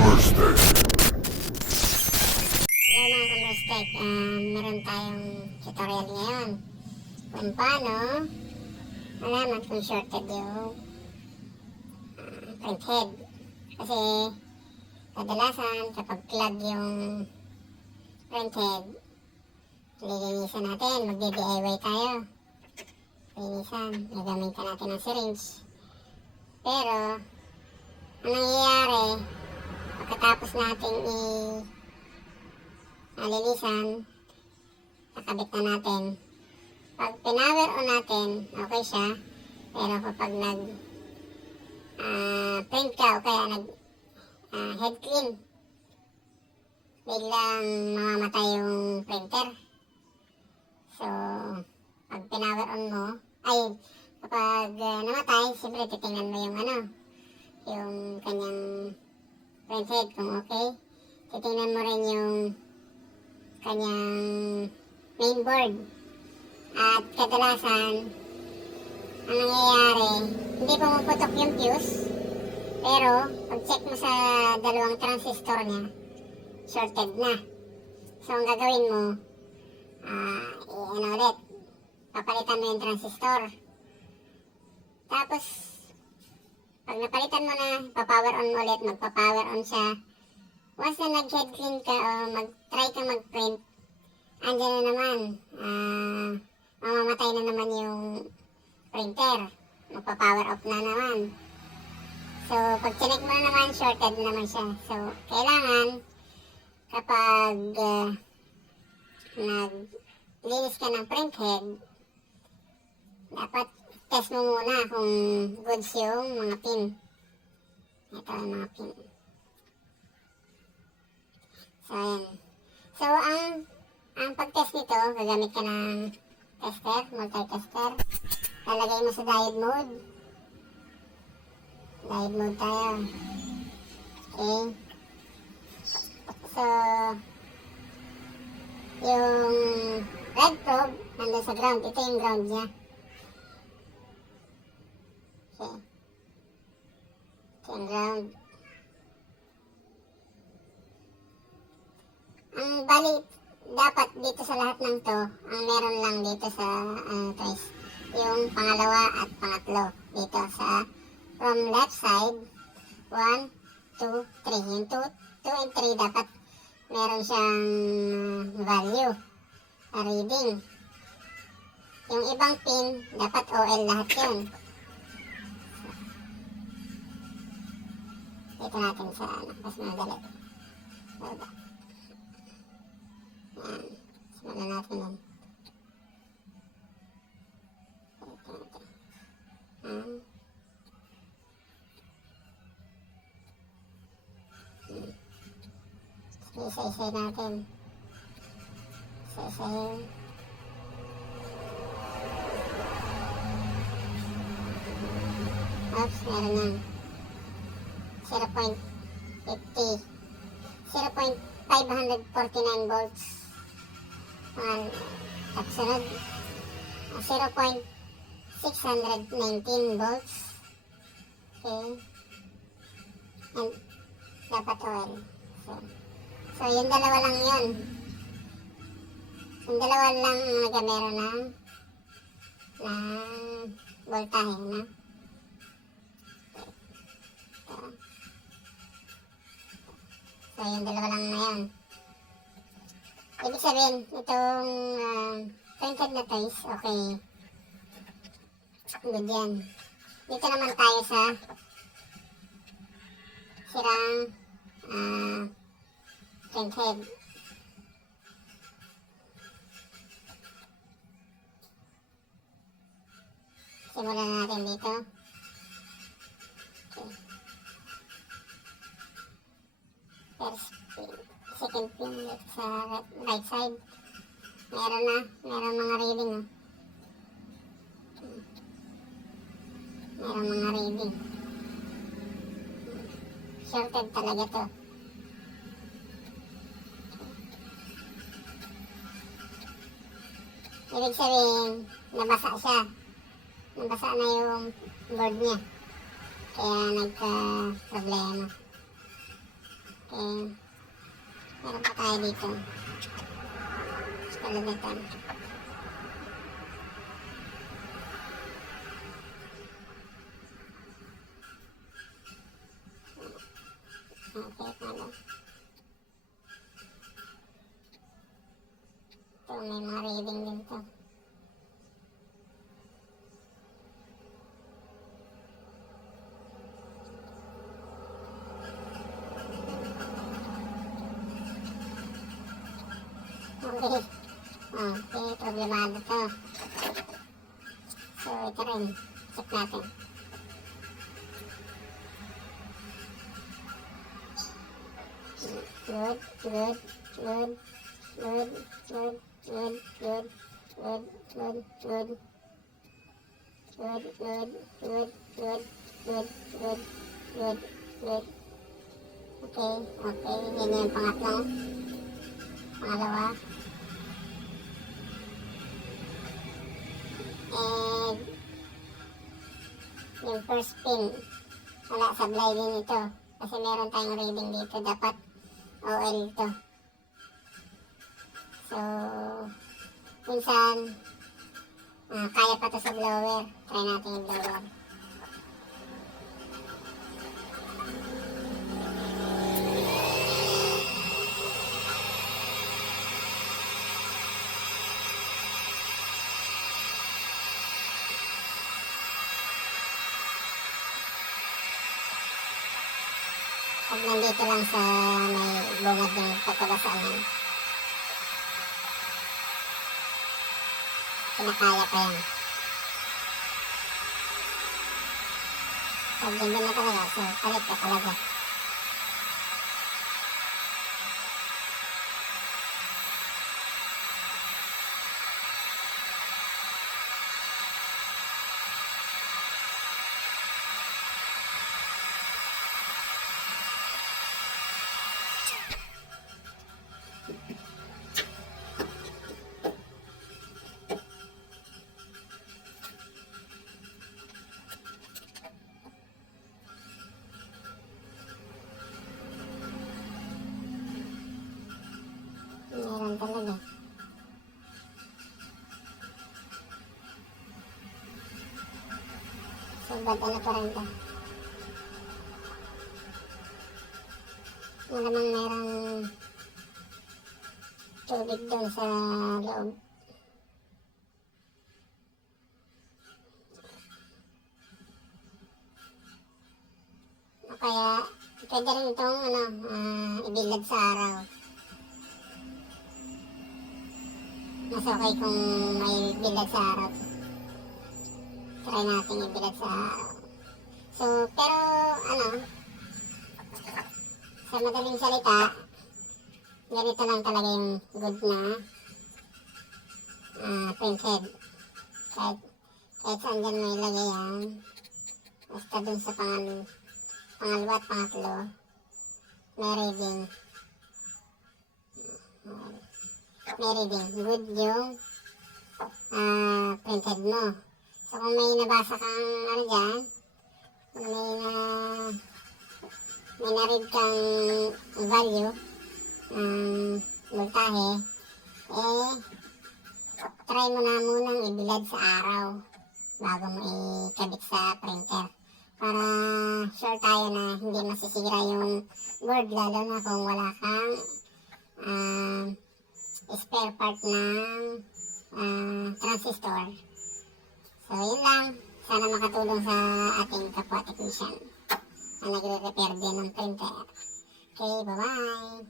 Converstek. Hello mga Converstek, meron tayong tutorial ngayon kung paano malaman kung shorted yung print head. Kasi kadalasan kapag clog yung print head, lilinisan natin, magdi-DIY tayo. Linisan, gagamitan natin ng syringe. Pero ang nangyayari, pagkatapos natin linisan, nakabit na natin. Pag pinower on natin, okay siya. Pero kapag print ka o kaya head clean, biglang mamamatay yung printer. So, pag pinower on mo, kapag namatay, siyempre titingnan mo yung kanyang print head kung okay. Titingnan mo rin yung kanyang mainboard. At kadalasan, ang nangyayari, hindi pumuputok yung fuse. Pero, pag check mo sa dalawang transistor niya, shorted na. So, ang gagawin mo, ulit, papalitan mo yung transistor. Tapos, pag napalitan mo na, papower on ulit, magpa-power on siya. Once na nag-head clean ka o mag-try ka mag-print, andyan na naman, mamamatay na naman yung printer. Magpa-power off na naman. So, pag chinek mo na naman, shorted na naman siya. So, kailangan, kapag naglinis ka ng print head, dapat test mo muna kung goods yung mga pin. Ito yung mga pin. So, ayan. So, ang pag-test nito, gagamit ka ng tester, multi-tester. Lalagay mo sa diode mode. Diode mode tayo. Okay. So, yung red probe, nandun sa ground. Ito yung ground niya. Okay. Ito yung ground. Ang bali, dapat dito sa lahat ng to, ang meron lang dito sa trace, yung pangalawa at pangatlo. Dito sa, from left side, 1, 2, 3. Yung 2 and 3 dapat meron siyang value, reading. Yung ibang pin, dapat OL lahat yun. Dito natin sa mas madali. Baba. Yan. Simulan natin yun. Dito natin. Isa-isa natin. Isa-isahin. Oops, meron yan. 0.50. 0.549 volts. Tapos sunod, 0.619 volts. Okay. And dapat oil. So yung dalawa lang yun. Yung dalawa lang meron ng voltahe na. So yung dalawa lang na yan. Ibig sabihin, itong printed na trace, okay. Good yan. Dito naman tayo sa sirang print head. Simulan natin dito. Okay. First pin, second pin sa right side. Meron mga reading. Meron mga reading. Shorted talaga to. Ibig sabihin, nabasa siya. Nabasa na yung board niya. Kaya nagka-problema. Okay. Meron pa tayo dito. Kalagatan. Okay, pala. Ito, may mga reading din to. Okay. Okay, problemado to. So, ito rin. Check natin. Good, good, good, good, good, good, good, good, good, good, good, good, good, good, good, good, good, good. Okay, okay. Yan yung pangatlo. Pangalawa. And yung first pin, wala, sablay din ito. Kasi meron tayong reading dito. Dapat OL ito. So, minsan, kaya pa ito sa blower. Try natin yung blower. Pag nandito lang sa may bungad ng pagkabasaan, kinakaya pa yan. Pag ganda na talaga, so palit ka talaga. Meron talaga. So, ba't ano pa rin ito? Malamang merong tubig doon sa loob. O kaya, pwede rin itong ibilad sa araw. Mas okay kung may bilad sa araw. Try natin ibilad sa araw. So, pero sa madaling salita, ganito lang talaga yung good na printhead. Kahit saan dyan mo ilagay yan. Basta dun sa pangalawa at pangatlo, may reading. May reading. Good yung printhead mo. So kung may nabasa kang dyan, kung may na-read kang value ng voltahe, try mo na munang ibilad sa araw bago mo ikabit sa printer. Para sure tayo na hindi masisira yung board, lalo na kung wala kang spare part ng transistor. So yun lang. Sana makatulong sa ating kapwa technician na nagre-repair din ng printer. Okay, bye-bye!